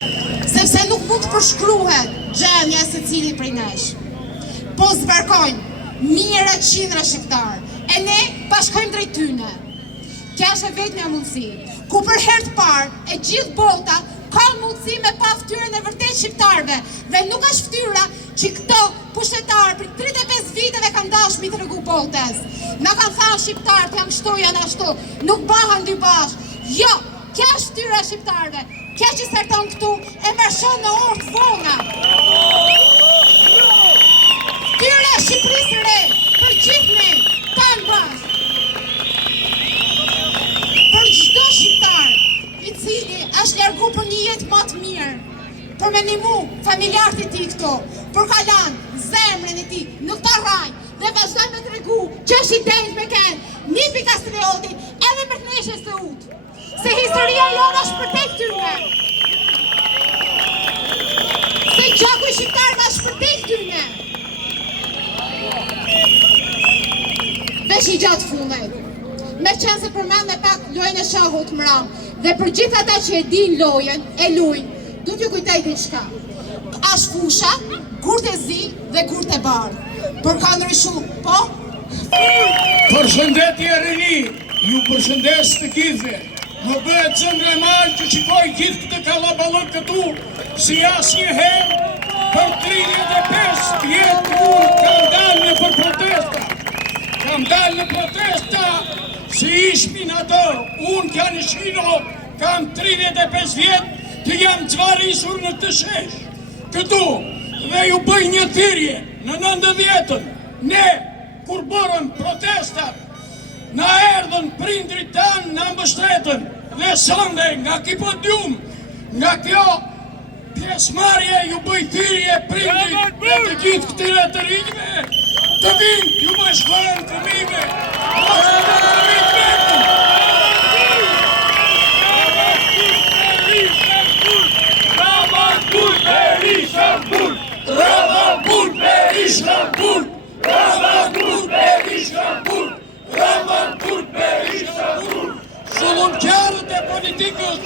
Sepse nuk mund të përshkruhet gjendja se cili prej nesh. Po zbarkojnë mira qindra shqiptar, e ne bashkojmë drejt tyne. Kja është e vetmja mundësi, ku për herë të parë e gjithë bota ka mundësi me pa ftyrën e vërtet shqiptarve, dhe nuk është ftyra që këto pushtetarë për 35 viteve kanë dashur mi tregu botës. Na kanë thënë shqiptarët janë kështu, janë ashtu, nuk bëhen dy bashkë. Jo, kja është ftyra e shqiptarve. Kja që serton këtu e mërshon në orë të vona. Ftyra e Shqipërisë re, për gjithë ne, tanë bashkë. Për çdo shqiptar i cili është largu për një jetë më të mirë, për me ndihmu familjarët e tij këtu, për ka lanë zemrën e tij në këtë rraj dhe vazhdon me tregu që është i denjë me kënë Nipi Kastriotit edhe për të neshës së ut. Se historia jonë është për tek tyne. Se gjaku i shqiptarëve është për tek tyne. Vesh i gjatë fundit. Me qenë se përmend me pak lojën e shahut mram, dhe për gjithë ata që e din lojën, e luajnë, du t'ju kujtoj diçka. Është fusha, gurt e zi dhe gurt e bardhë. Por ka ndryshu, po? Përshëndetje rini, ju përshëndes të gjithve. Më bëhet zëndre malë që shikoj gjithë këtë kalabalët këtu, si asnjëherë për 35 vjetë unë kam dalë në për protesta. Kam dalë në protesta si ishmin ato, unë kja në shino, kam 35 vjetë të jam zvarisur në të shesh. Këtu, dhe ju bëj një thirrje në 90-ën, ne, kur bërëm protestat, na erdhën prindrit tanë në mbështetën, dhe sonde nga ky podium, nga kjo pjesëmarrje ju bëj thirrje prindrit dhe të gjithë këtyre të rinjve, të vinë ju më shkojnë të mime, Zullumqarët e politikës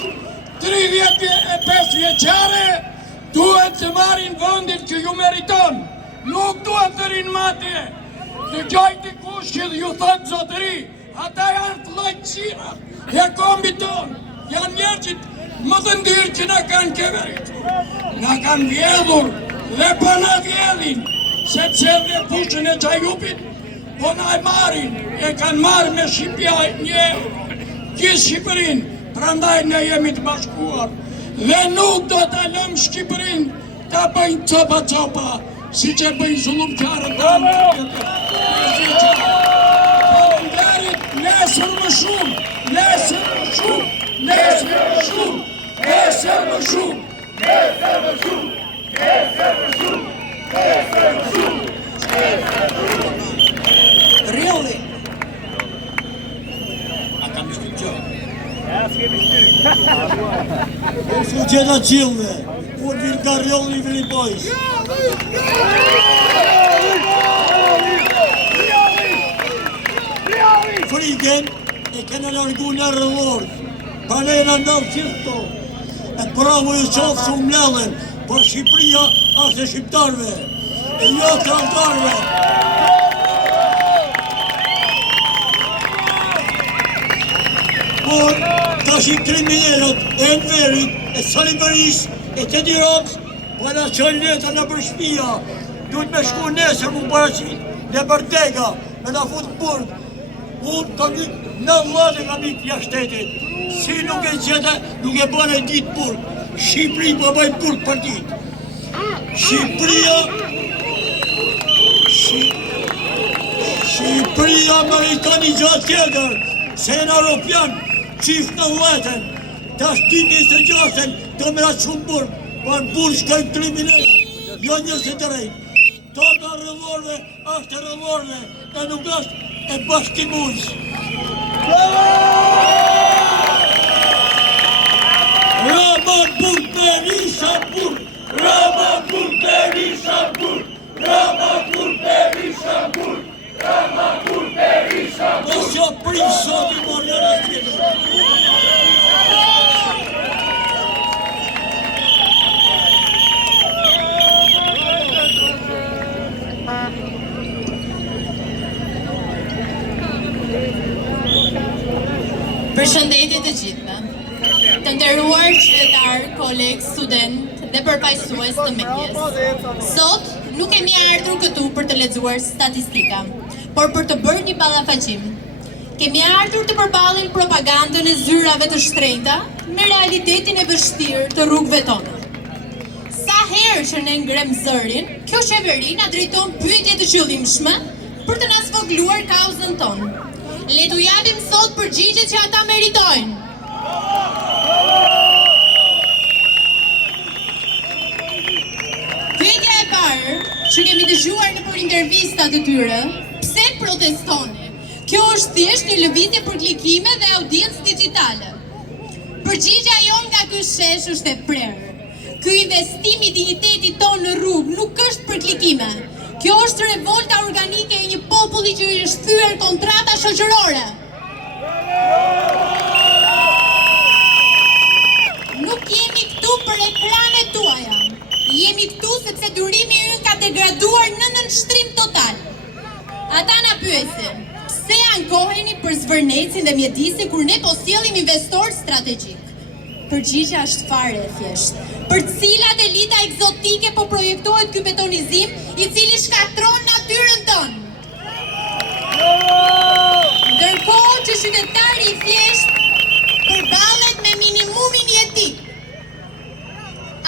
35 vjeçare duhet të marrin vendin që ju meriton, nuk duhet të rinë matje. Dhe gjajti kush që ju thëtë zotëri, ata janë flajtësinat e kombit tonë, janë njerëzit më të ndyrë që na kanë keverit. Na kanë vjedhur dhe pa na vjedhin, sepse dhe fushën e Çajupit, po na e marrin, e kanë marrë me Shqipja një gjithë Shqipërinë, prandaj ne jemi të bashkuar. Dhe nuk do të lëmë Shqipërinë ta bëjnë copa, si që bëjnë zullumqarët tanë. Faleminderit, nesër më shumë, nesër më shumë, nesër më shumë, nesër më shumë, nesër më shumë, nesër më shumë, nesër më shumë, nesër më shumë. Really? A kam shkip që? U su gjena qilë, kur vinë ka rjollë i vini bojsh. Frigen e kena largu në rëllorë, pa ne në ndalë qilë to. E pravo e qofë su mlelen, por Shqipëria është e shqiptarve, e jo të antarve. Por, ta shi kriminelët e Enverit, e Saliveris, e Tedi Rams, para qënë letra në për shpia, duhet me shku nesër mu paracit, në Bërtega, me na fut burg. Unë të një në vlade nga mitë jashtetit, si nuk e gjete, nuk e bane ditë burg. Shqipëri po bëjt burg për ditë. Shqipëria meriton një gjatë tjetër, se në Europian, qiftë në letën, ta shtimi së gjasën, të mëra shumë burg, pa në burg shkojnë 3 minetë, jo njërës e të rejnë. Toka rëllorve, është e rëllorve, e nuk është e bashkimujës. Raman burg, Berisha burg, Raman burg, Berisha burg, Raman burg, Berisha burg, Raman burg, Berisha burg. Mos jo prish sot i morjën e tjetër. kolegë, student dhe përfaqësues të medias. Sot nuk kemi ardhur këtu për të lexuar statistika, por për të bërë një ballafaqim. Kemi ardhur të përballojmë propagandën e zyrave të shtrenjta me realitetin e vështirë të rrugëve tona. Sa herë që ne ngrem zërin, kjo qeveri na drejton pyetje të qëllimshme për të na sfogluar kauzën tonë. Le t'u japim sot përgjigjet që ata meritojnë. Pyetja e parë që kemi dëgjuar nëpër intervistat të tyre, pse protestoni? Kjo është thjesht një lëvizje për klikime dhe audiencë digjitale. Përgjigja jonë nga ky shesh është e prerë. Ky investim i dinjitetit tonë në rrugë nuk është për klikime. Kjo është revolta organike e një populli që i është thyer kontrata shoqërore. Nuk jemi këtu për ekranet tuaja. Jemi këtu sepse durimi ynë ka degraduar në nënshtrim total. Ata na pyesin, pse ankoheni për zvërnecin dhe mjedisin kur ne po sjellim investor strategjik? Përgjigja është fare e thjeshtë. Për cilat elita egzotike po projektohet ky betonizim i cili shkatron natyrën tonë? Ndërkohë që qytetari i thjeshtë përballet me minimumin jetik.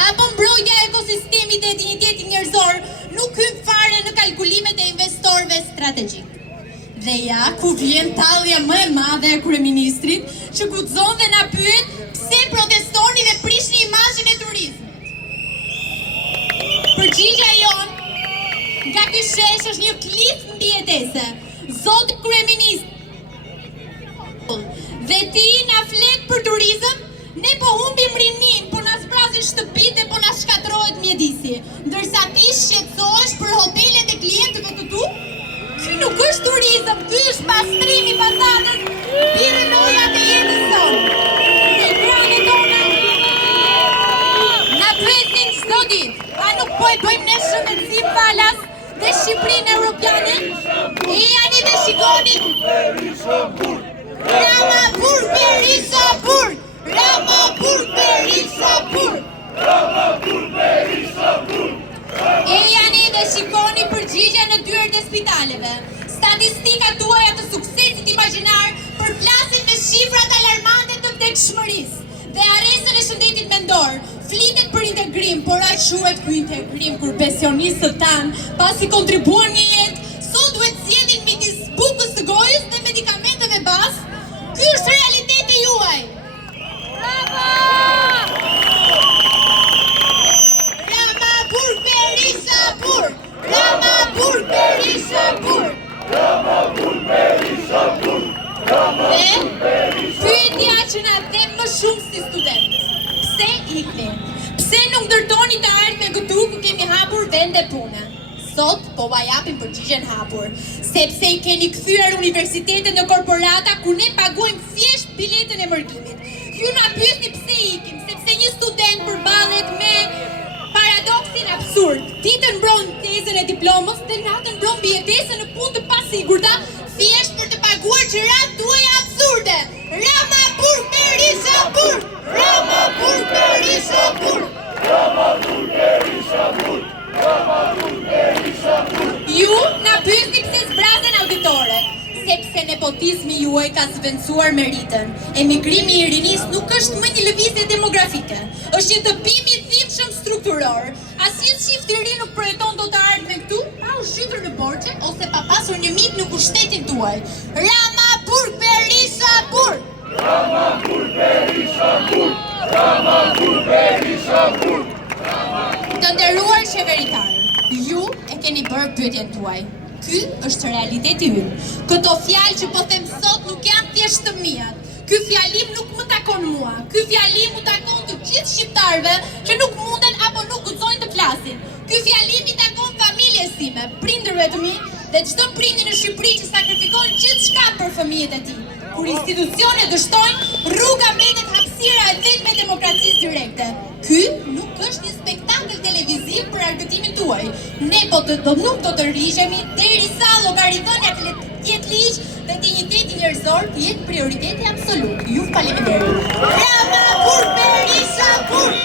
Apo mbrojtja e ekosistemit dhe dinjitetit njerëzor nuk hyn fare në kalkulimet e investorëve strategjik. Dhe ja, ku vjen tallja më e madhe e kryeministrit, që guxon dhe na pyet pse protestoni dhe prishni imazhin e turizmit. Përgjigja jonë nga ky shesh është një klip mbijetese. Zoti kryeminist, dhe ti na flet për turizëm, ne po humbim rinin, po na zbrazin shtëpitë dhe po na shkatërrohet mjedisi, ndërsa ti shqetësohesh për hotelet e klientëve të tu? Ky nuk është turizëm, ky është pastrimi i fasadës, birëloja të jetës tonë. Në ekranet tona na pyesin çdo ditë, a nuk po e bëjmë ne shëndetësim falas dhe Shqipërinë europiane? E jani dhe shikoni. Rama Burg, Berisha Burg! Rama Burg, Berisha Burg! Rama Burg, Berisha Burg! E jani dhe shikoni përgjigje në dyert e spitaleve. Statistikat tuaja të suksesit imagjinar përplasin me shifrat alarmante të vdekshmërisë dhe arrestën e shëndetit mendor. Flitet për integrim, por aq shuhet ky integrim kur pensionistët tanë, pasi kontribuan një jetë, sot duhet zgjedhin midis bukës së gojës dhe medikamenteve bazë. Ky është realiteti juaj. Rama Burg, Berisha Burg! Rama Burg, Berisha Burg! Rama Burg, Berisha Burg! Dhe pyetja që na them më shumë si student. Pse ikni? Pse nuk ndërtoni të ardhmen këtu ku kemi hapur vende pune? Sot po va japim përgjigjen hapur, sepse i keni kthyer universitetet në korporata ku ne paguajmë thjesht biletën e mërgimit. Ju na pyesni pse ikim, sepse një student përballet me paradoksin absurd. Ditën mbron tezën e diplomës dhe natën mbron mbijetesën në punë të pasigurta, thjesht për të paguar gjërat tuaja absurde. Rama Burg, Berisha Burg! Rama Burg, Berisha Burg! Rama Burg, Berisha Burg! Rama Burg, Berisha Burg! Ju na pyesni pse zbrazen auditorët, sepse nepotizmi juaj ka zvendësuar meritën. Emigrimi i rinisë nuk është më një lëvizje demografike, është një tëpim i dhimbshëm strukturor. Asnjë çift i ri nuk projekton do të ardhmë këtu pa u zhytur në borxhe ose pa pasur një mik në kushtetin tuaj. Rama Burg, Berisha Burg! Rama Burg, Berisha Burg! Rama Burg, Berisha Burg! Të nderuar qeveritarë, ju e keni bërë pyetjen tuaj. Ky është realiteti ynë. Këto fjalë që po them sot nuk janë thjesht të mia. Ky fjalim nuk më takon mua. Ky fjalim u takon të gjithë shqiptarëve që nuk munden apo nuk guxojnë të flasin. Ky fjalim i takon familjes time, prindërve të mi dhe çdo prindi në Shqipëri që sakrifikon gjithçka për fëmijët e tij. Kur institucionet dështojnë, rruga mbetet hapësira e vetme e demokracisë direkte. Ky nuk është një spektakël televiziv për argëtimin tuaj. Ne nuk do të rrihemi derisa llogaridhënia të jetë ligj dhe dinjiteti njerëzor të jetë prioriteti absolut. Ju faleminderit. Rama Burg, Berisha Burg!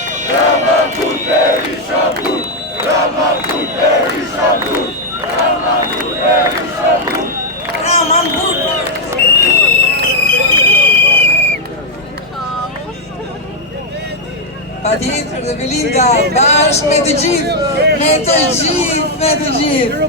Patjetër dhe Belinda, bashkë me të gjithë, me të gjithë.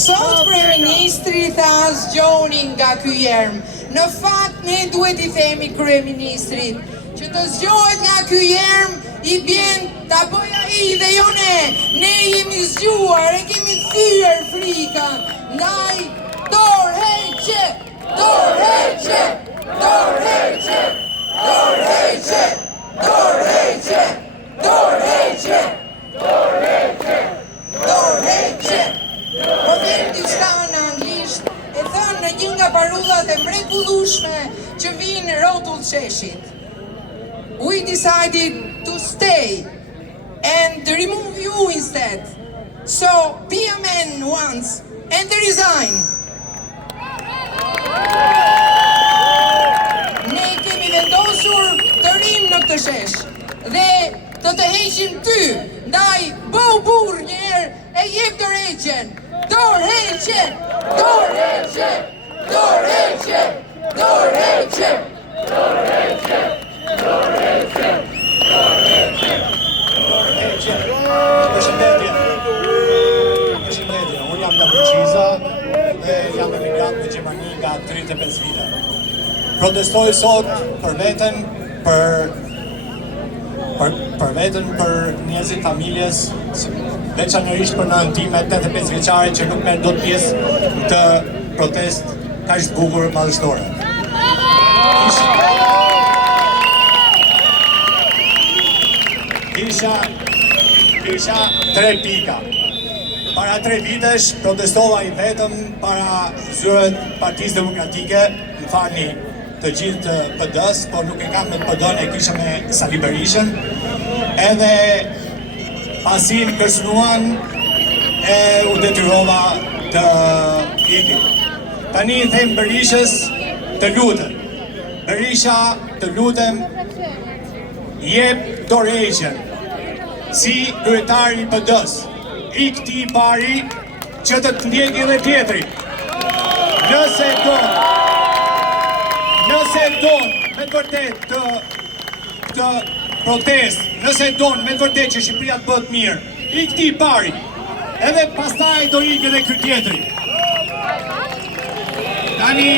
Sot kryeministri tha zgjonin nga ky jerm. Në fakt ne duhet i themi kryeministrit që të zgjohet nga ky jerm, i bjen ta bëj ai dhe jo ne. Ne jemi zgjuar, e kemi thyer frikën. Ndaj dorë heqe, dorë heqe, dorë heqe, dorë heqe, dorë heqe, dorë heqe, dorë heqe, dorë heqe. Po them diçka në anglisht, e thënë në një nga parullat e mrekullueshme që vinë rrotull qeshit. We decided to stay and remove you instead. So be a man once and resign. Ne kemi vendosur të rim në këtë shesh dhe të heqim ty. Ndaj bëu burr një herë e jep dorëheqjen. Dorëheqje, dorëheqje, dorëheqje, dorëheqje, dorëheqje. Përshëndetje, unë jam nga Buqiza dhe jam emigrant në Gjermani nga 35 vite. Protestoj sot për veten, për njerëzit familjes, veçanërisht për nënën time 85 vjeçare që nuk merr dot pjesë të protest kaq të bukur madhështore. Kisha 3 pika. Para 3 vitesh protestova i vetëm para zyrët Partisë Demokratike, më falni të gjithë të PD-s, por nuk e kam me PD-n, e kisha me Sali Berishën. Edhe pasi më kërcënuan e u detyrova të iki. Tani i them Berishës të lutem. Berisha, të lutem, jep dorëheqjen si kryetari i PD-s, i këtij pari që të ndjekë edhe tjetri. Nëse don me vërtet këtë protest, nëse don me vërtet që Shqipëria të bëhet mirë, i këtij pari, edhe pastaj do ikë edhe ky tjetri. Tani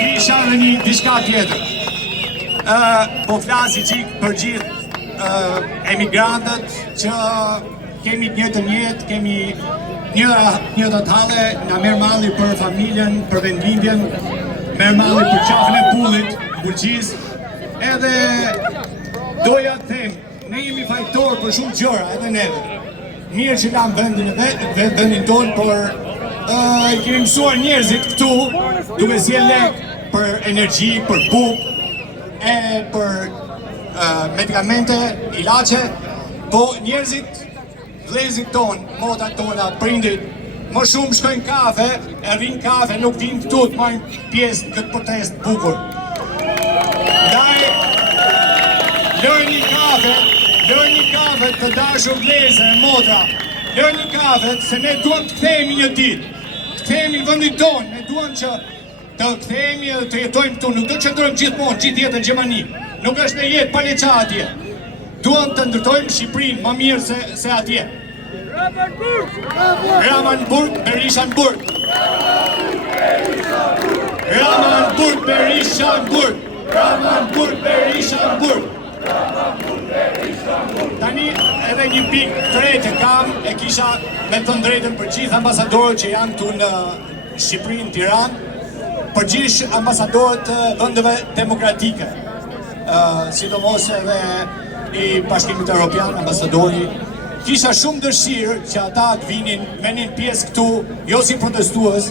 kisha edhe një diçka tjetër. Po flasi qik për gjithë emigrantët që kemi të njëjtën jetë, kemi njëjtat halle, na merr malli për familjen, për vendlindjen, merr malli për qafën e pullit, Buqizë. Edhe doja të them, ne jemi fajtor për shumë gjëra, edhe neve. Mirë që lam vendin tonë, por i kemi mësuar njerëzit këtu, duke sjell lek për energji, për bukë, e për medikamente, ilaçe, po njerëzit, vëllezërit tonë, motat tona, prindit, më shumë shkojnë kafe, e rrinë kafe, nuk vinë këtu të marrin pjesë në këtë protest bukur. Ndaj, lërni kafe të dashur vëllezër e motra, lërni kafe se ne duam të kthehemi një ditë, të kthehemi në vendin tonë, ne duam që të kthehemi dhe të jetojmë këtu, nuk do të qëndrojmë gjithmonë, gjithë jetën në Gjermani. Nuk është në jetë pa leqa atje. Duam të ndërtojmë Shqipërinë më mirë se atje. Rama në burg, Berisha në burg. Rama në burg, Berisha në burg. Rama në burg, Berisha në burg. Tani edhe një pikë të tretë kam, e kisha me të drejtën për gjithë ambasadorët që janë këtu në Shqipërinë, Tiranë, për gjithë ambasadorët vendeve demokratike. Sidomos edhe i Bashkimit Evropian, ambasadori, kisha shumë dëshirë që ata të vinin, menin pjesë këtu, jo si protestues,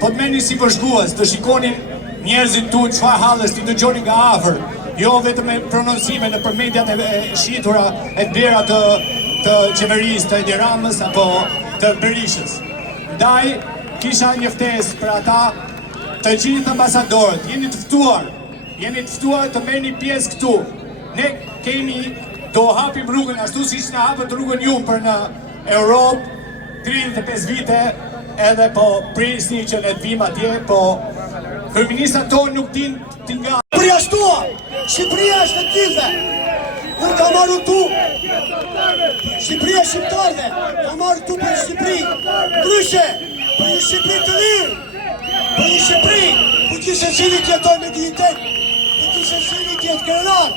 po të menin si vëzhgues, të shikonin njerëzit tu çfarë hallesh, të dëgjonin nga afër, jo vetëm me prononcime në për mediat e shitura e dera të qeverisë, të Edi Ramës apo të Berishës. Ndaj, kisha një ftesë për ata, të gjithë ambasadorët, jeni të ftuar të merrni pjesë këtu. Ne do hapim rrugën ashtu siç na hapët rrugën ju për në Europë 35 vite, edhe po prisni që ne të vim atje, po kryeministrat tonë nuk din nga. Shqipëria është e gjithëve. Unë ka marru tu Shqipëria e shqiptarve, ka marru tu për Shqipëri ndryshe, për një Shqipëri të lirë, për një Shqipëri ku që se cili tjetoj me dignitet, për që se cili tjetë krenar,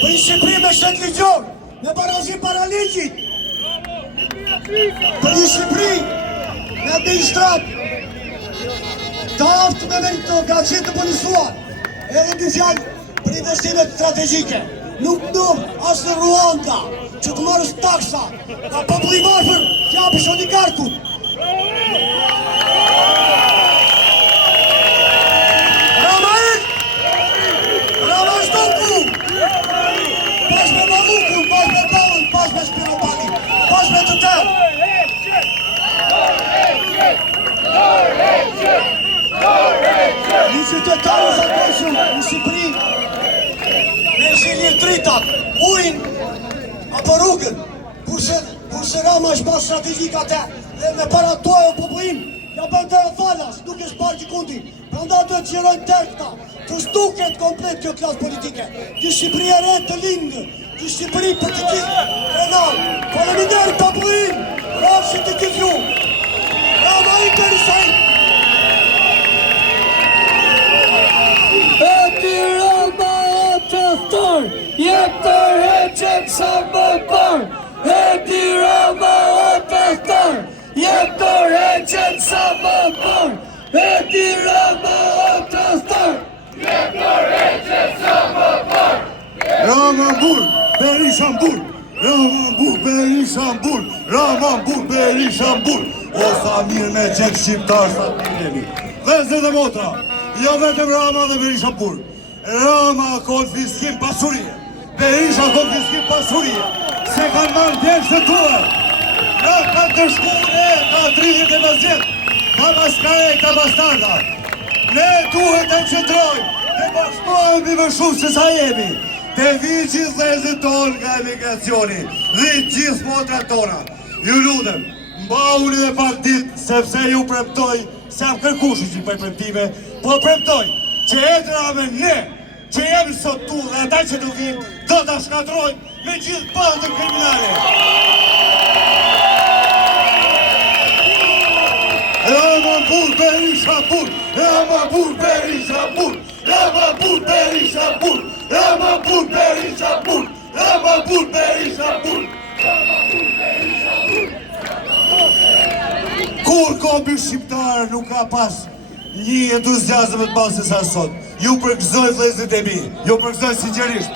për një Shqipëri me shet ligjor, me barazim para ligjit, për një Shqipëri me administrat të aftë me meritokracitë të punisuar, edhe dy fjallë për investimet strategjike. Nuk asë në Ruanda, që të marrës taksa, ka populli varfër, t'japësh oligarkut. Rama ik! Rama shtoku! Pash me Malukun, pash me Ballën, pash me Spiropani, pash me të tërë. Një qytetarë zakonshëm në Shqipëri, me zhilje dritat, ujnë, apo rrugën, kurse Rama është pas strategjik atë, dhe me para toja o popojim, ja bën të falas, nuk është parë gjikundi, pranda duhet të qirojnë tërkta, të zduket komplet kjo klasë politike, që Shqipëri e re të lindë, që Shqipëri për të gjithë renal, faleminderit popojim, rafshit të gjithë ju, Rama i Berisha. Jep tërheqen sa më parë, Edi Rama o pastor. Jep tërheqen sa më parë, Edi Rama o pastor. Jep tërheqen sa më parë. Rama Bur, Berisha Bur, Rama Bur, Berisha Bur, Rama Bur, Berisha Bur. O sa mirë me qenë shqiptar sa mirëmi. Vëzë dhe motra, jo vetëm Rama dhe Berisha Bur. Rama konfiskim pasurie, Berisha konfiskim pasurie, se kanë marrë djerë të tuar, në kanë të shkune, ka 30 e mëzjet, ka maskare, ka bastarda. Ne duhet të qëndrojmë, të bashkojmë i vëshu se sa jemi, të vi gjithë dhezët tonë nga emigracioni, dhe gjithë motrat tona. Ju ludhem, mbauni dhe pak ditë, sepse ju premtoj, se am kërkushi që për premtime, po premtoj, që etra me ne, që jemi sot tu dhe ata që du vim, do të shkatrojnë me gjithë bandën kriminale. Rama Bur, Berisha Bur, Rama Bur, Berisha Bur, Rama Bur, Berisha Bur, Rama Bur, Berisha Bur, Rama Bur, Berisha Bur. Kur kombi shqiptarë nuk ka pas një entuziazm të pasë sa sot. Ju përgëzoj vëllezërit e mi, ju përgëzoj sinqerisht.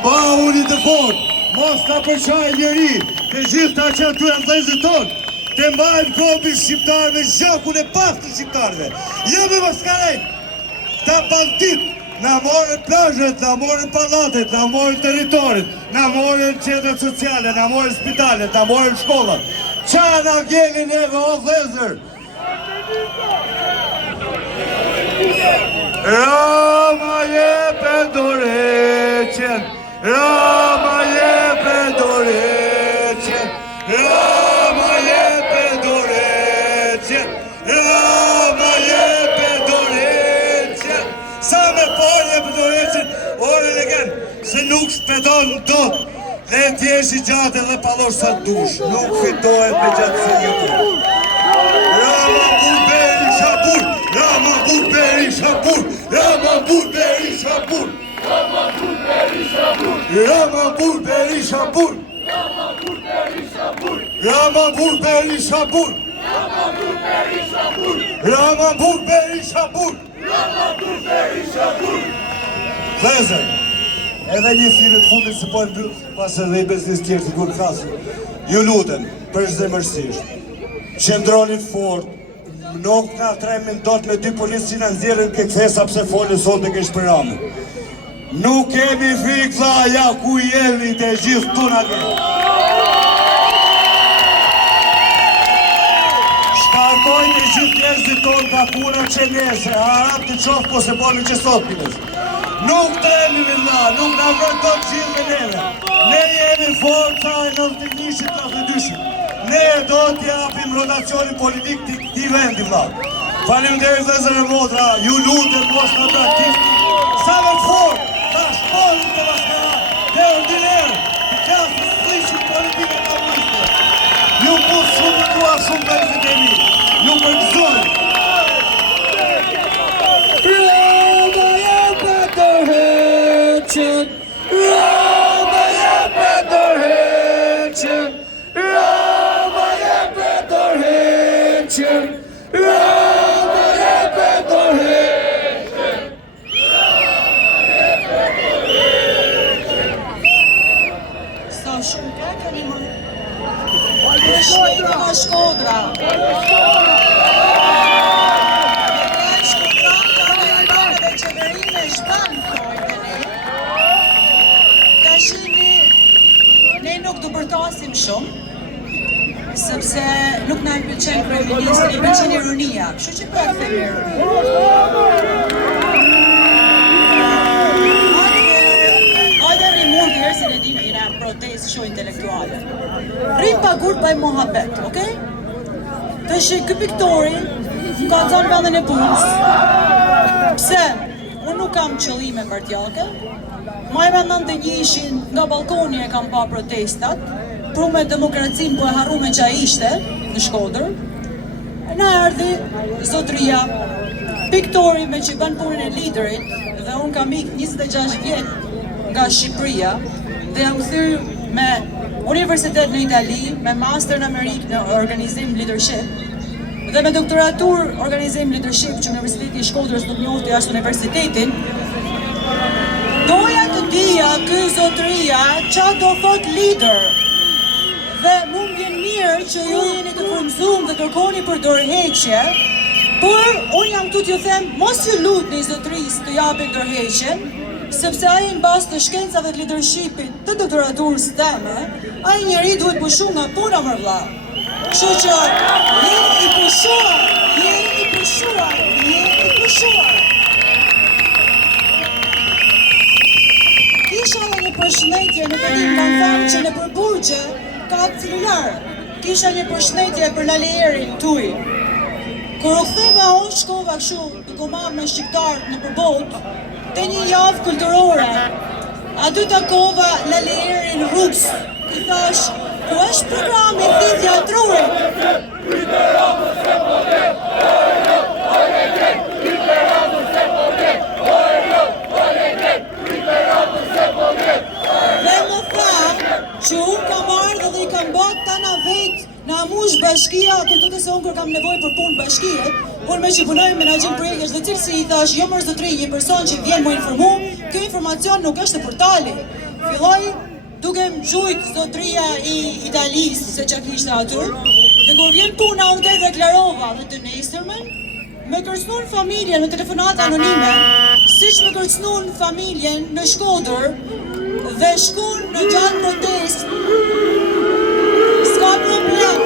Mbahuni të fortë, mos ta përçaj njeri, të gjithë ta që aty janë vëllezërit tonë, të mbajmë kombin shqiptar me zhakun e pastë të shqiptarëve. Jemi maskarejt, ta bandit, na morën plazhet, na morën pallatet, na morën territorit, na morën qendrat sociale, na morën spitalet, na morën shkollat. Qa na vjeni neve o vëllezër? Rama jepe dorëqen, Rama jepe dorëqen, Rama jepe dorëqen, Rama jepe dorëqen. Sa me por jepe dorëqen, ore dhe gen, se nuk shpedon dot, dhe t'jesh i gjatë dhe palosh sa dush, nuk fitohet me gjatësi jetu. Rama Bur, Berisha Bur, Rama Bur, Berisha Bur, Rama Bur, Berisha Bur, Rama Bur, Berisha Bur, Rama Bur, Berisha Bur, Rama Bur, Berisha Bur, Rama Bur, Berisha Bur, Rama Bur, Berisha Bur. Vëzër, edhe një thirrje të fundit se po e mbyll, pas edhe i beznis tjerë të kur kasë. Ju lutem, përshëndetësisht, qëndroni fort, nuk nga tremin dot me dy policë që në nxjerrin ke kthesa pse folën sot e ke shpëramën. Nuk kemi frikë tha, ja ku jemi të gjithë tu na ke. Shkartojnë të gjithë njerëzit tonë ka puna që nese, harap të qofë po se boni që sot pines. Nuk tremi villa, nuk nga vërtot gjithë me neve. Ne jemi forca e 91-92. Ne do t'japim rotacionin politik të këtij vendi vlla. Faleminderit vëllezër e motra, ju lutem mos na takifni. Sa më fort, ta shkollin të maskara, dhe ordiner, sa shumë vëzë kemi, ju përgëzoj. Roma jep e tërheqen, Roma jep e tërheqen, Roma jep e tërheqen, Roma jep e tërheqen. Sa shumë ka keni më? Shkojnë nga Shkodra. Ne nuk do bërtasim shumë, sepse nuk na pëlqen kryeministri, i pëlqen ironia, kështu që po e them Hajde rimur djersin e dina, jena protest shumë intelektuale. Rrim pagur bëj mohabet, okej? Të shi ky piktori ka zonë vendin e punës. Pse? Unë nuk kam qëllime partjake. Ma e mendon të njëshin nga balkoni e kam pa protestat, pru me demokracin po e harru me qa ishte në Shkodër. Na erdhi zotria, piktori me që bën punën e liderit, dhe unë kam ik 26 vjet nga Shqipëria, dhe jam thyrë me universitet në Itali, me master në Amerikë në organizim leadership, dhe me doktoratur organizim leadership që Universiteti i Shkodrës nuk njofti ashtë universitetin. Doja të dija ky zotëria qa do thot lider. Dhe mu m'vjen mirë që ju jeni të frymëzuar dhe kërkoni për dorëheqje, por unë jam këtu t'ju them mos ju lutni zotërisë të japin dorëheqjen, sepse ai në bazë të shkencave të leadershipit të doktoraturës teme, ai njeri duhet pushu nga puna më vëlla. Kështu që jeni i pushuar, jeni i pushuar, jeni i pushuar. Kisha dhe një përshëndetje, nuk e di më kanë thamë që në përburgje ka celular. Kisha një përshëndetje për lalejerin tuj. Kur u kthe nga unë shkova kështu, duke marrë me shqiptarët në përbot, te një javë kulturore. Aty takova lalejerin rus. I thash, ku është programi i teatrurit? Dhe më tha që unë kam ardhë dhe i kam bot tana vetë në amush bashkia, kur të se unë kër kam nevoj për punë bashkiet, unë me që punoj me menaxhim projektesh dhe cilësi i thash, jo mërë zotri, një person që vjen më informu, kjo informacion nuk është të portali. Filloj duke më gjujt zotria i Italisë, se që kishtë aty, dhe kur vjen puna unë të deklarova dhe të nesërmen, me kërcnun familjen në telefonata anonime, si që me kërcnun familjen në Shkodër, dhe shkun në gjatë protest, s'ka problem,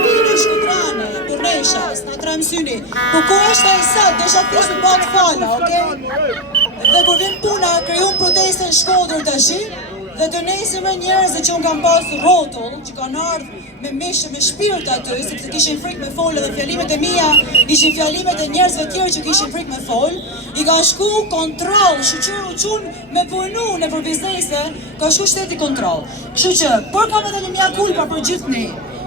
i në Shkodrane, për nesha, s'na trem syni, po ko është e sat, desha të pishë në batë fala, okej? Dhe kur vjen puna, kriju protestën Shkodër të shi, dhe të nesërme njerëzve që unë kam pasur rotull, që kanë ardhë me mishë, me shpirt aty, sepse kishin frikë me folë dhe fjalimet e mia ishin fjalimet e njerëzve tjerë që kishin frikë me folë, i ka shku kontrol, shqyru qunë me punu në për biznese, ka shku shteti kontrol. Kështu që, për kam edhe një mja kulpa për gjithni,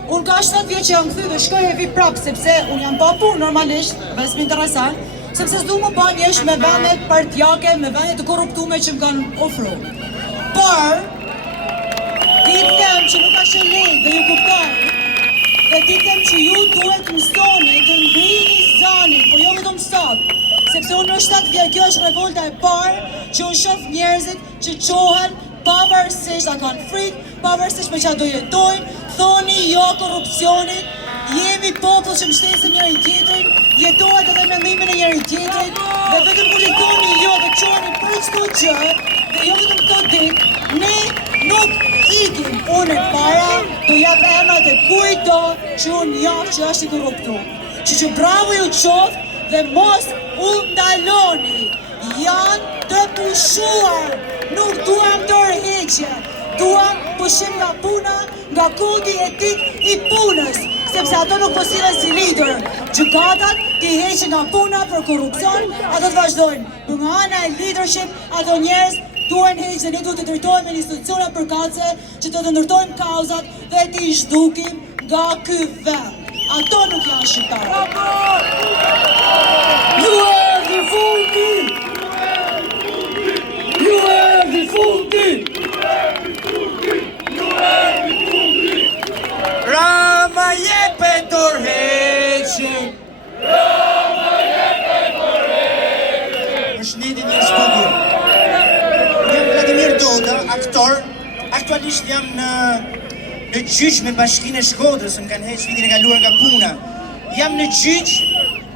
unë ka 7 vjetë që jam këthy dhe shkoj e vi prapë, sepse unë jam pa punë normalisht, vesë më interesant, sepse s'du më ba njesh me vendet partjake, me vendet të korruptume që më kanë ofru. Por, ti të them që nuk është e lejtë dhe ju kuptoni, dhe ti të them që ju duhet mësoni të ngrini zanin, por jo vetëm sot, sepse unë në 7 vjetë, kjo është revolta e parë që unë shoh njerëzit që qohen pavarësisht a kanë frikë, pavarësisht me çfarë do jetojnë, thoni jo korrupsionit, jemi popull që mbështesim njëri tjetrin, jetohet edhe mendimin e njëri tjetrit, dhe vetëm kur i thoni jo dhe quheni për çdo gjë, dhe jo vetëm këto ditë, ne nuk ikim. Unë e para do jap emrat e kujto që unë jap që është i korruptuar. Që bravo ju qoftë dhe mos u ndaloni. Janë të pushuar, nuk duam dorëheqje, duam pushim nga puna, nga kodi etik i punës, sepse ato nuk po sillen si lider. Gjykatat ti heqin nga puna për korrupsion, ato të vazhdojnë. Për nga ana e leadership, ato njerëz duhen heqë dhe ne duhet të drejtojmë në institucione përkatëse që të ndërtojmë kauzat dhe të i zhdukim nga ky vend. Ato nuk janë shqiptarë. Ju erdhi fundi! Ju erdhi fundi! Rama jepe dorëheqjen. Përshëndetje njerëz bukur. Jam Vladimir Doda, aktor. Aktualisht jam në gjyq me Bashkinë e Shkodrës, më kanë heqë vitin e kaluar nga puna. Jam në gjyq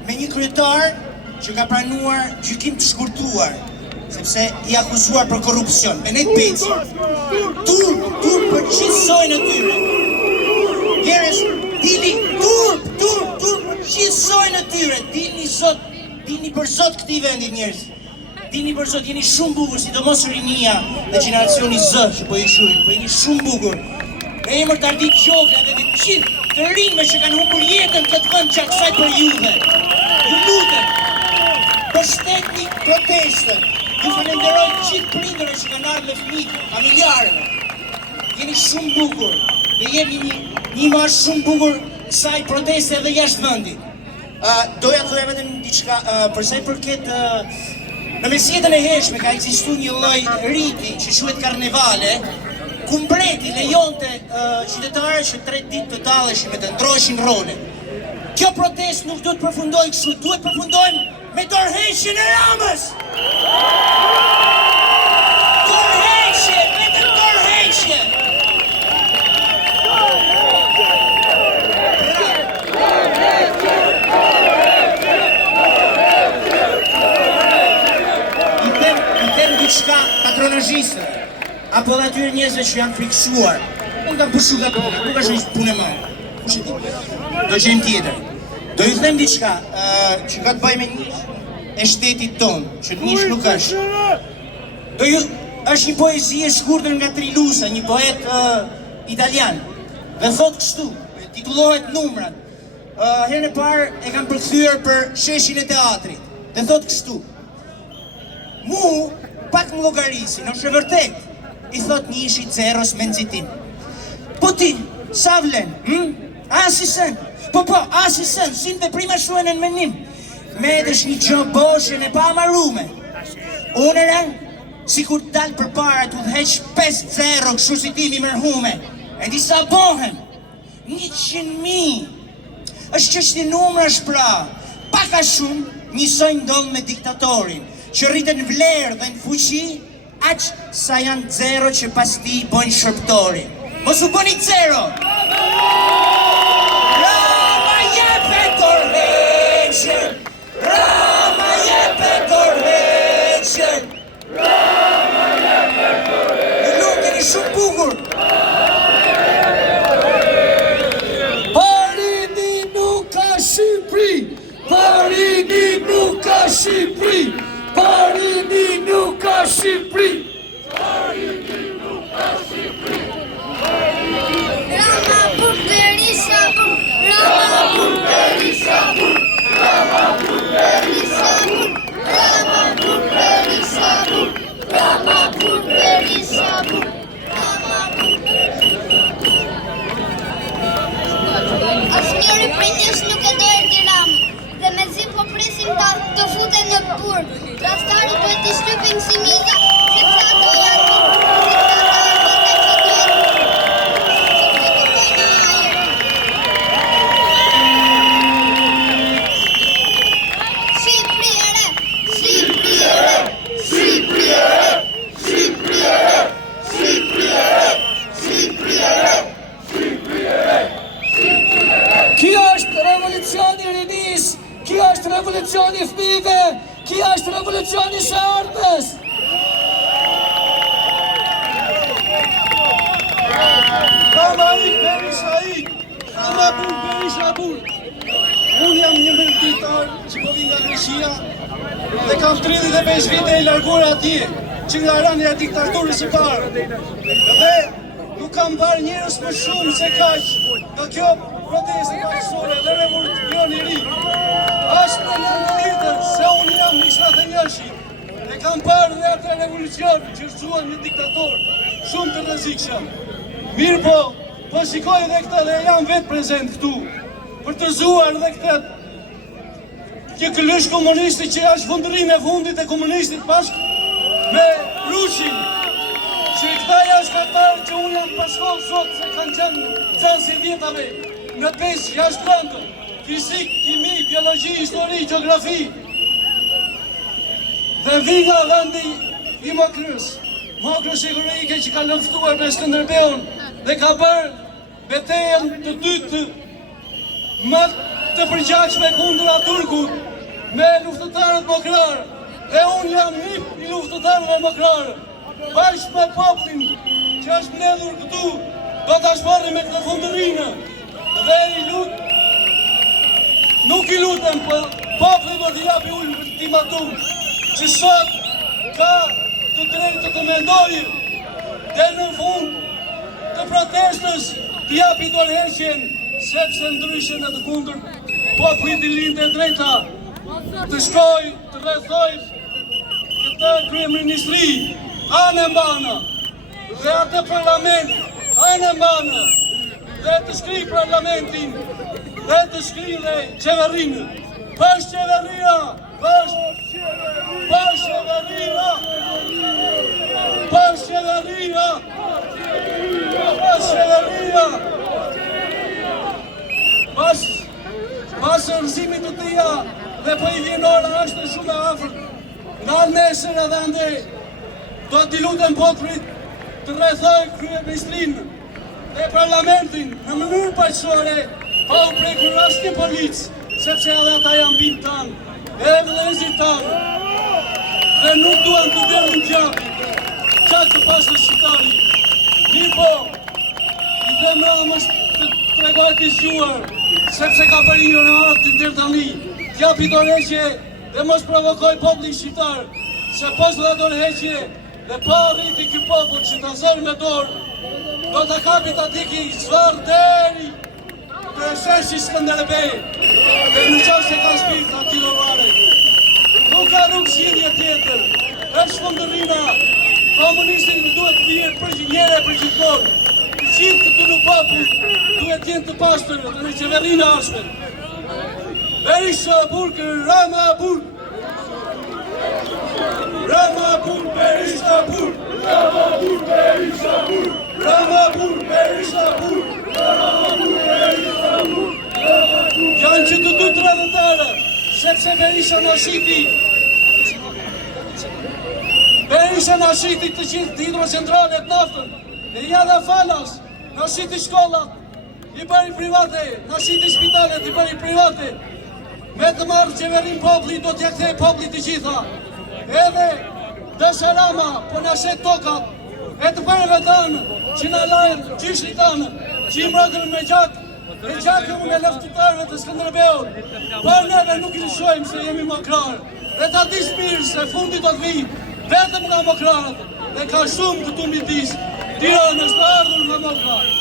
me një kryetar që ka pranuar gjykim të shkurtuar, sepse i akuzuar për korrupsion. Benet Beci. Turp për gjithsojnë atyre. Njerëz, dini turp për gjithsojnë atyre. Dini për Zot këtij vendi njerëz. Dini për Zot, jeni shumë bukur, sidomos rinia dhe gjeneracioni Z që po i shuhin, po jeni shumë bukur. Me emër të Ardit Gjokla dhe të gjithë të rinjve që kanë humbur jetën këtë vend gjaksaj për juve. Ju lutem, përshtetni protestën. Ju falenderoj gjithë prindërve që kanë ardhur me fëmijë, familjarëve. Jeni shumë bukur dhe jeni një mash shumë bukur kësaj proteste edhe jashtë vendit. Doja të thoja vetëm diçka për sa i përket në mesjetën e hershme ka ekzistuar një lloj riti që quhet karnevale, ku mbreti lejonte qytetarët që 3 ditë të dalleshin me të ndroheshin role. Kjo protestë nuk duhet përfundojë kështu, duhet përfundojmë me dorëheqjen e Ramës. Dorëheqje, vetëm dorëheqje. I them diçka patronazhiste. Apo dhe atyre njerëzve që janë friksuar. Unë kam pushu nga punë, nuk është një punë e marë. Do qenë tjetër. Do ju them diçka që ka të bëjë me njësh e shtetit tonë, që njësh nuk është. Është një poezi e shkurtër nga Trilusa, një poet italian. Dhe thot kështu, titullohet Numrat. Herën e parë e kam përkthyer për sheshin e teatrit. Dhe thot kështu. Mu pak më llogarisin, është e vërtet. I thot një ishi Ceros me nëzitim. Po ti, sa vlen? Asisen? Po, asisen, si në veprima shuhen e në menim. Me edhesh një gjo boshen e pa amarume. Unëre, si kur dalë për para të dheq 5-0 këshu si ti mi mërhume. E di sa bohem? 100.000. është çështje numrash pra. Paka shumë njësoj ndodh me diktatorin, që rriten vlerë dhe në fuqi, aq sa janë 0 që pas ti bojnë shërptori. Mos u bëni 0! Rama jepe dorëheqjen! Rama jepe dorëheqjen! Rama jepe dorëheqjen! Ju luteni shumë bukur! Parini nuk ka Shqipëri! Parini nuk ka Shqipëri! Parini nuk ka Shqipëri! Rama bur Berisha bur, Rama bur Berisha bur, Rama bur Berisha bur, Rama bur Berisha bur, Rama bur Berisha bur, Rama bur Berisha bur. Asnjëri prej nesh nuk e do erdhi Ramën, dhe mezi po presim të futen në burg. Traftari duhet të shtypin si miza, sepse ato janë Kjo është revolucioni i rinis, kjo është revolucioni i fëmijëve, kjo është revolucioni i së ardhmes. Rama ik, Berisha ik, Rama bur, Berisha bur. Unë jam një mërditar që po vi nga Greqia dhe kam 35 vite e larguar atje, që nga rënia e diktaturës së parë. Dhe nuk kam parë njerëz më shumë se kaq nga kjo protestë bashkësorë dhe revolucion i ri. Ashtë në ditën se unë jam një 71-shi. E kam parë dhe atë revolucion që rëzuan një diktator shumë të rrezikshëm. Mirë po, Po shikoj edhe këtë dhe jam vetë prezent këtu, për të zuar edhe këtë që këllysh komunisti që është fundërin e fundit e komunistit bashkë me Rushin, që këta janë shkatarë që unë jam përshkollë sot se kanë qenë si vjetave në 5-6 rëndë, fizik, kimi, biologi, histori, geografi, dhe vi nga vendi i Mokrës Sigurike që ka luftuar me Skënderbeun dhe ka bërë betejën të dytë më të përgjithshme kundër Turkut me luftëtarët mokrarë dhe unë jam një i luftëtarëve mokrarë bashkë me poplin që është mbledhur këtu do ta shpërrim me këtë fundërinë dhe nuk i lutem po popli do t'i japi ultimatum që sot ka të drejtë të mendojë dhe në fund të protestës t'i japi dorëheqjen sepse ndryshe në të kundër populli t'i lindë e drejta të shkoj të rrethoj këtë kryeministri anë mbana dhe atë parlament anë mbana dhe të shkri parlamentin dhe të shkri dhe qeverinë për qeveria për qeveria për qeveria për qeveria pas rëzimit të tia dhe po i vjen ora është shumë e afërt nga nesër edhe ande do t'i lutem popullit të rrethoj kryeministrinë dhe parlamentin në mënyrë paqësore pa u prekur asnjë policë sepse edhe ata janë bimë tanë e vëllezërit tanë dhe nuk duan të delin gjapi qatë të pasë shqiptari mirë po i them Ramës të tregoj të zgjuar sepse ka bërë ignorancë të ndër tani t'japi dorëheqje dhe mos provokoj popullin shqiptar se pos dhe dorëheqje dhe pa arriti ky popull që ta zërë me dorë do ta kapi ta diki zvarë deri të sheshi Skënderbej dhe në qashtë e ka shpirt ati lorare. Nuk ka nuk zgjidhje tjetër, është fundërina, komunistin duhet njëre për gjithmonë. Gjithë këtu në popull duhet jenë të pastër dhe në qeverina ashme. Berisha Burg, Rama Burg! Rama Burg, Berisha Burg! Rama Burg, Berisha Burg! Rama Burg, Berisha Burg! Janë që të dy të rëdhëtare, sepse Berisha në shiti të gjithë të hidrocentralet naftën, e ja dhe falas, në shiti shkollat, i bëri private, në shiti spitalet, i bëri private, me të marrë qeverin popli, do t'ja kthej popli të gjitha, edhe Dasha Rama, po në shet tokat, e të përve tanë, që në lajën gjyshri tanë, që i mbrëtën me gjakë, e gjakëm me leftutarve të Skënderbeut, por neve nuk i lëshojmë se jemi mokrarë, dhe ta dish mirë se fundit do t'vi, vetëm nga mokrarët, dhe ka shumë këtu midis, Tiranës të ardhur nga mokrarë,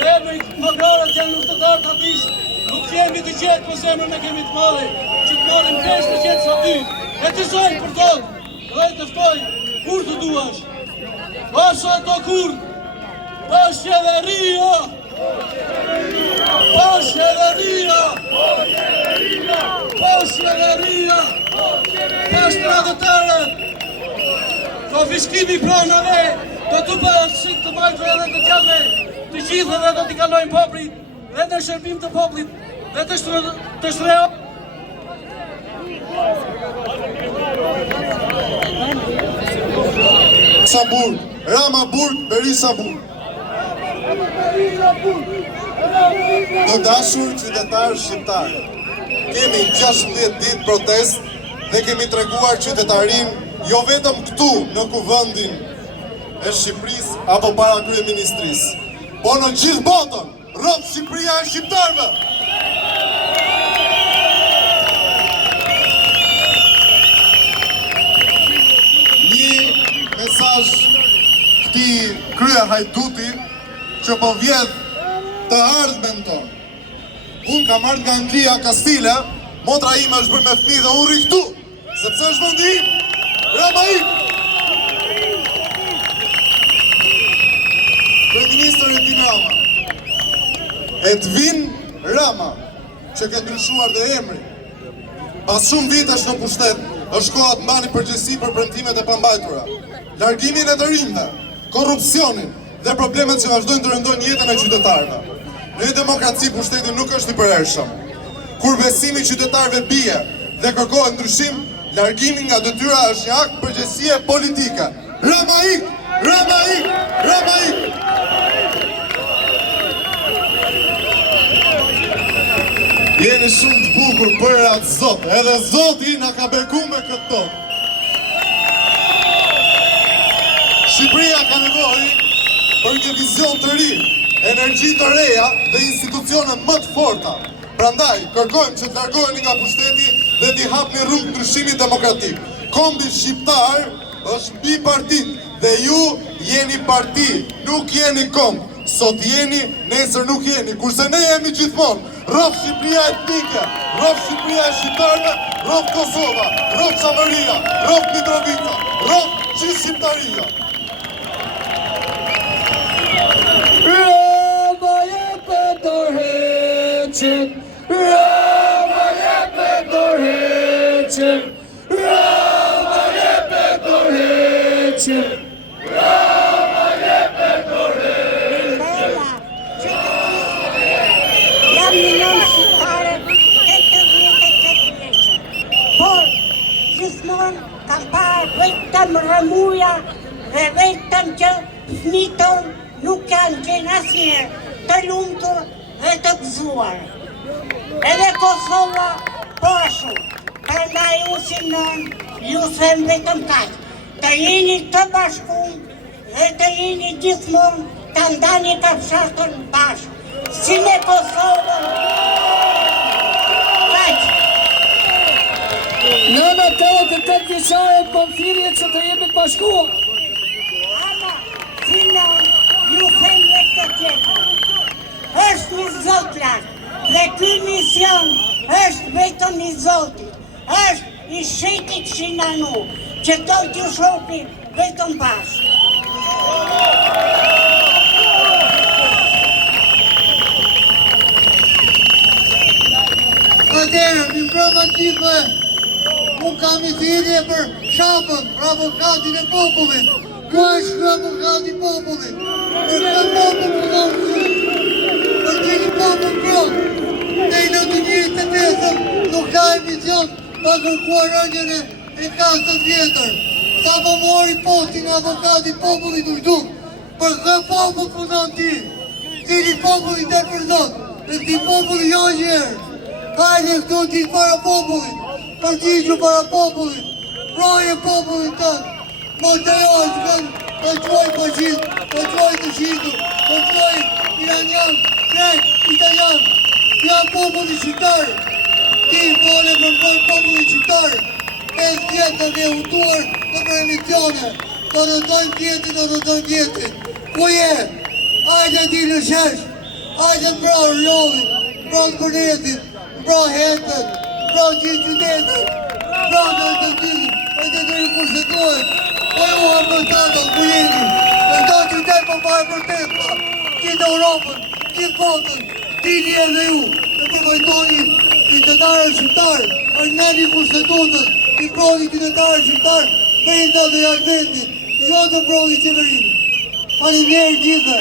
dhe me mokrarët janë luftëtarë ta dish, nuk jemi të gjetë për zemrën e kemi të madhe, që të marim 5 të gjetë sa ty, e të zojnë për tokë, dhe të ftoj, kur të duash, pasë ato kur, pas qeveria, pas qeveria, pas qeveria, pas tradëtarët, konfiskimi pronave, do të bashkë të majtëve dhe të tjave, të gjithë dhe do t'i kalojnë poplit, dhe në shërbim të poplit, dhe të shtreo. Burg, Rama Burg, Berisha Burg. Të dashur qytetarë shqiptarë, kemi 16 ditë protest dhe kemi treguar qytetarin jo vetëm këtu në kuvendin e Shqipërisë apo para kryeministrisë, po në gjithë botën, rreth Shqipëria e shqiptarëve. Një mesazh këtij krye hajduti që po vjedh të ardhmen tonë. Unë kam ardhur nga Anglia, Kastile, motra ime është bërë me fëmijë dhe unë rri këtu, sepse është vendi im, Rama im. Kryeministri Edi Rama, Edvin Rama, që ka ndryshuar dhe emri. Pas shumë vitesh në pushtet, është koha të mbani përgjegjësi për premtimet e pambajtura, largimin e të rinjve, korrupsionin dhe problemet që vazhdojnë të rëndojnë jetën e qytetarëve. Në një demokraci pushteti nuk është i përhershëm. Kur besimi i qytetarëve bie dhe kërkohet ndryshim, largimi nga detyra është një akt përgjegjësie politike. Rama ik! Rama ik! Rama ik! Jeni shumë të bukur për atë Zot, edhe Zoti na ka beku me këtë tokë. Shqipëria ka nevojë për një vizion të ri, energji të reja dhe institucione më të forta. Prandaj, kërkojmë që të largoheni nga pushteti dhe t'i hapni rrugë ndryshimit demokratik. Kombi shqiptar është mbi partit dhe ju jeni parti, nuk jeni komb. Sot jeni, nesër nuk jeni, kurse ne jemi gjithmonë. Rrofë Shqipëria etnike, rrofë Shqipëria e shqiptarëve, rrofë Kosova, rrofë Çamëria, rrofë Mitrovica, rrofë gjithë Shqiptaria. Rama jepe dorëheqin, Rama jepe dorëheqin, Rama jepe dorëheqin, Rama jepe dorëheqin. Jam një nënë shqiptare 88 vjeqe, por gjithmonë kam parë vetëm rëmuja dhe vetëm që fëmijët nuk kanë qenë asnjëherë të lumtur dhe të gëzuar. Edhe Kosova po ashtu. Prandaj unë si nënë ju them vetëm kaq, të jeni të bashkuar dhe të jeni gjithmonë të ndani kafshashën bashkë. Si me Kosovën, kaq. Nëna 88 vjeçare po thirrje që të jemi të bashkuar. Ama, si nënë, ju them dhe këtë tjetër. Është një Zot lart, dhe ky mision është vetëm i Zotit. Është i shetit Shinanu, që do t'ju shohim vetëm bashkë. Atëherë, mi mbrëma gjithve, unë kam i thirrje për Shapën, avokatin e popullit. Ku është avokati i popullit? Për këtë popull për gjithë popull pronë. Ne në 2025 nuk ka emision pa kërkuar rënjën e kastës vjetër. Sa po mori postin e avokatit popullit ujtun, për këtë popull punon ti. Cili popullit e për Zot, dhe ti populli jo njerë. Hajde këtu ti para popullit, përgjigju para popullit, proje popullit tënë, Monteroj të kënë, të quaj fascist, të quaj të shqitur, të quaj iranian, grek, italian, janë populli shqiptarë, ti vole për populli shqiptarë, 5 vjetë dhe hutuar në për emisione, të rëndojnë vjetin, ku je? Hajde ti në shesh, hajde mbra Rjollin, mbra të Kornetin, mbra Hetën, mbra gjithë qytetet, mbra në të tijin, e të të kushtetuar. Po ju ambassador, ku jeni? Në do qytet po fare për testa, gjithë Europën, gjithë botën, dini edhe ju, e përvojtoni qytetarë shqiptarë, armeni kushtetutës, i prodi qytetarë shqiptarë, Benda dhe Albendit, jo të prodi qeverinë. Faleminderit gjithë.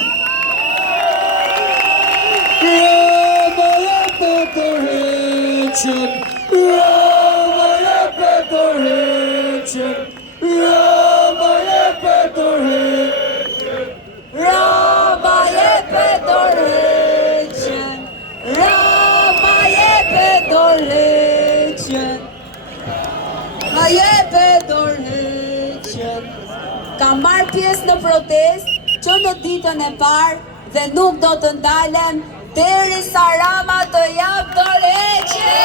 Rama jepe dorëheqin, Rama jepe dorëheqin, Rama jepe dorëheqin, Rama jepe dorëheqin, Rama jepe dorëheqin, Rama jepe dorëheqin. Kam marrë pjesë në protest që në ditën e parë dhe nuk do të ndalem derisa Rama të jap dorëheqjen.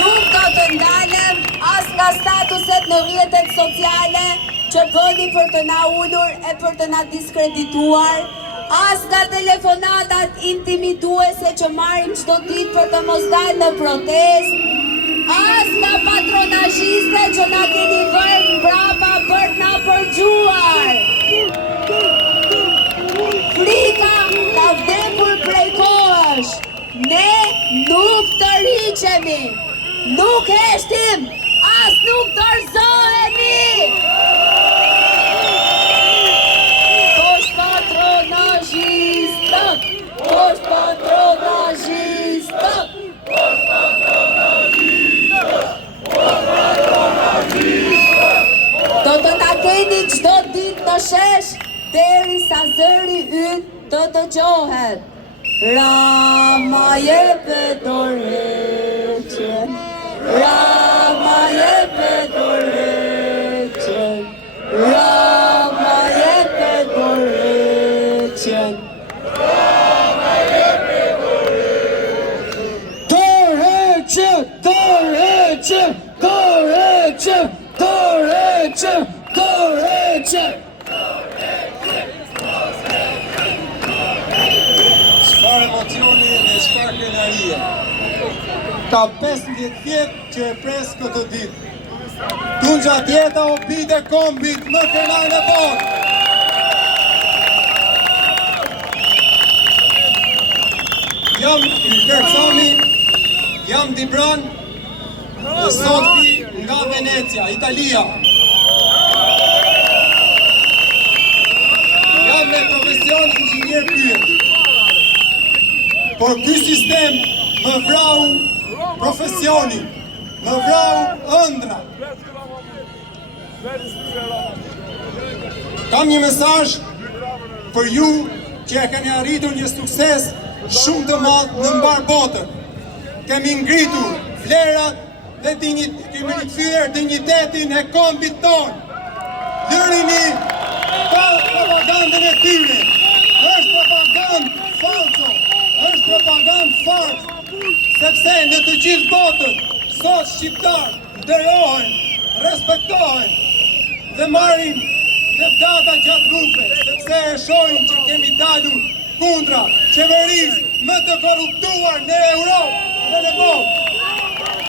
Nuk do të ndalem as nga statuset në rrjetet sociale që bëni për të na ulur e për të na diskredituar, as nga telefonatat intimiduese që marrim çdo ditë për të mos dalë në protest, as nga patronazhiste që na keni vërë mbrapa për na përgjuar. hiqemi, nuk heshtim, as nuk dorëzohemi. Poshtë patronazhistët, poshtë patronazhistët. Do të na keni çdo ditë në shesh, derisa zëri yt të dëgjohet. Rama jepe dorëqen, Rama jepe dorëqen, Rama jepe dorëqen. Dorëqen, dorëqen, dorëqen, dorëqen, dorëqen. Çfarë emocioni dhe çfarë krenarie. Ka 15 vjet që e pres këtë ditë. Tunxha tjeta o bide kombit më krenajnë e botë. Jam Kercami, jam Dibran, dhe sot vi nga Venecia, Italia. Jam me profesion inxhinier pyet. Por ky sistem më vrau profesionin, më vrau ëndra. Kam një mesazh për ju që e keni arritur një sukses shumë të madh në mbar botën. Kemi ngritur vlerat dhe kemi rikthyer dinjitetin e kombit tonë. Lërini pa propagandën e tyre. Është propagandë falso. Është propagandë fals, sepse në të gjithë botën sot shqiptar nderohen, respektohen dhe marrin devdata gjatë rrugëve, sepse e shohin që kemi dalur kundra qeverisë më të korruptuar në Europë dhe në botë.